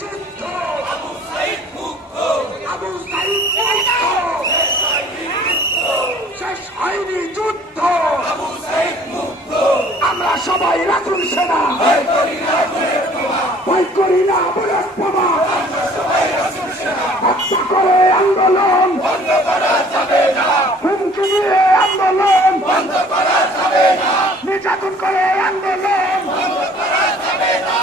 যুদ্ধ আবু সাইদ মুক্ত আবু সাইদ শেষ হয়নি যুদ্ধ আবু সাইদ মুক্ত আমরা সবাই রাখুন সেনা ভয় করি না বুলেট বোমা হত্যা করে আন্দোলন বন্ধ করা যাবে না হুমকি দিয়ে আন্দোলন বন্ধ করা যাবে না নির্যাতন করে আন্দোলন বন্ধ করা যাবে না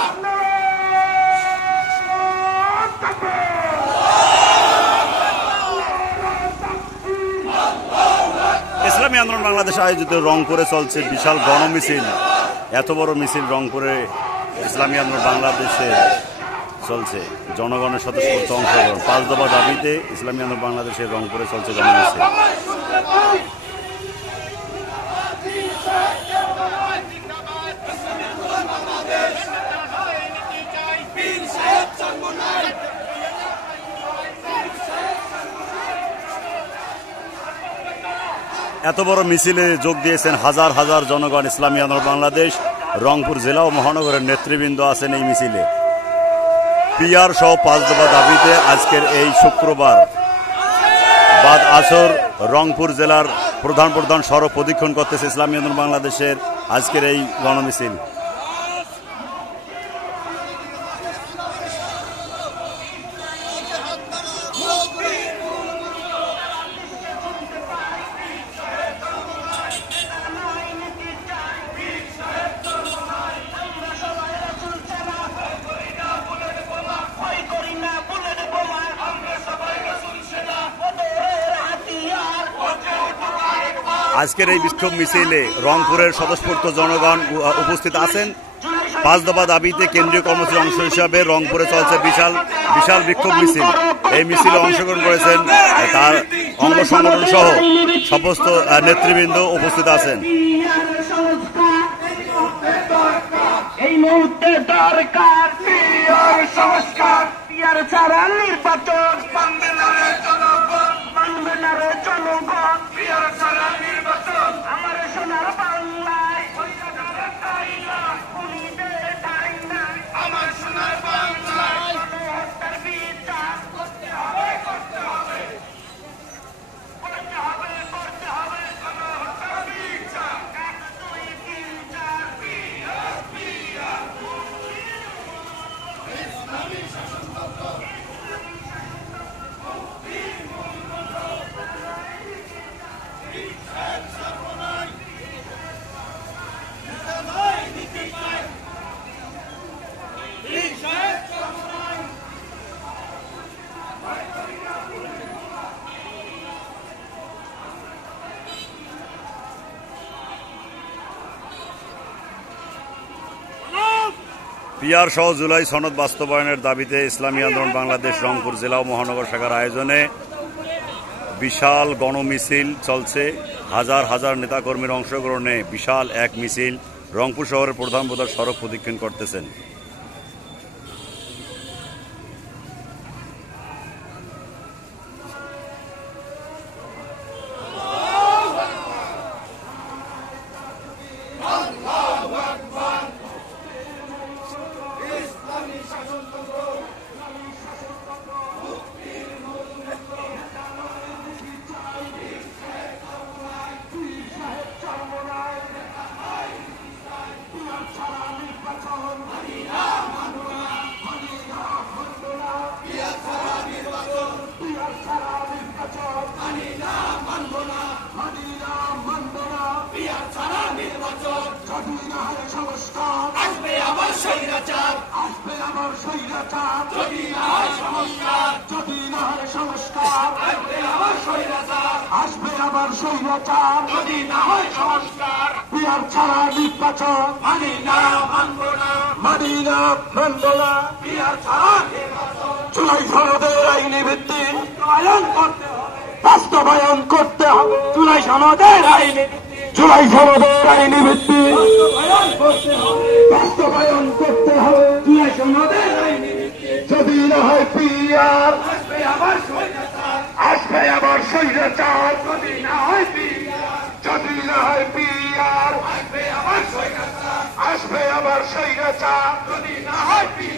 ইসলামী আন্দোলন বাংলাদেশ আয়োজিত রংপুরে চলছে বিশাল গণমিছিল। এত বড় মিছিল রংপুরে ইসলামী আন্দোলন বাংলাদেশে চলছে। জনগণের স্বতঃস্ফূর্ত অংশগ্রহণ 5 দফা দাবিতে ইসলামী আন্দোলন বাংলাদেশের রংপুরে চলছে গণমিছিল। এত বড় মিছিলে যোগ দিয়েছেন হাজার হাজার জনগণ। ইসলামী আন্দোলন বাংলাদেশ রংপুর জেলা ও মহানগরের নেতৃবৃন্দ আছেন এই মিছিলে। পিআর সহ 5 দফা দাবিতে আজকের এই শুক্রবার বাদ আসর রংপুর জেলার প্রধান প্রধান সড়ক প্রদক্ষিণ করতেছে ইসলামী আন্দোলন বাংলাদেশের আজকের এই গণমিছিল। আজকের এই বিক্ষোভ মিছিলে রংপুরের স্বতঃস্ফূর্ত জনগণ উপস্থিত আছেন। 5 দফা দাবিতে কেন্দ্রীয় কর্মসূচির অংশ হিসাবে রংপুরে চলছে বিশাল বিক্ষোভ মিছিল। এই মিছিলে অংশগ্রহণ করেছেন তার অঙ্গ সংগঠন সহ সমস্ত নেতৃবৃন্দ উপস্থিত আছেন। এই মুহূর্তে দরকার পিআর সংস্কার, পিআর ছাড়া নির্বাচন মানবে না রে জনগণ, পিআর ছাড়া নির্বাচন আমার সোনার বাংলায় আমার সোনার বাংলায় গণহত্যার বিচার করতে হবে গণহত্যার বিচার 1 2 3 4 পিআর ইসলামী শাসনতন্ত্র পিআর সহ জুলাই সনদ বাস্তবায়নের দাবিতে ইসলামী আন্দোলন বাংলাদেশ রংপুর জেলা ও মহানগর শাখার আয়োজনে বিশাল গণমিছিল চলছে। হাজার হাজার নেতাকর্মীর অংশগ্রহণে বিশাল এক মিছিল রংপুর শহরের প্রধান প্রধান সড়ক প্রদক্ষিণ করতেছেন। আসবে আবার স্বৈরাচার, আসবে আবার স্বৈরাচার, যদি না হয় সংস্কার, যদি না হয় সংস্কার, আসবে আবার স্বৈরাচার, আসবে আবার স্বৈরাচার, যদি না হয় সংস্কার, পিআর ছাড়া নির্বাচন মানি না মানব না, মানি না মানব না, পিআর ছাড়া নির্বাচন জুলাই সনদের আইনি ভিত্তি বাস্তবায়ন করতে হবে, জুলাই সনদের আইনি ভিত্তি বাস্তবায়ন করতে হবে, জুলাই সনদের আইনি ভিত্তি যদি না হয় পিআর আসবে আবার স্বৈরাচার, আসবে আবার স্বৈরাচার, যদি না হয় পিআর, যদি না হয় পিআর আসবে আবার স্বৈরাচার, আসবে আবার স্বৈরাচার, যদি না হয় পিআর।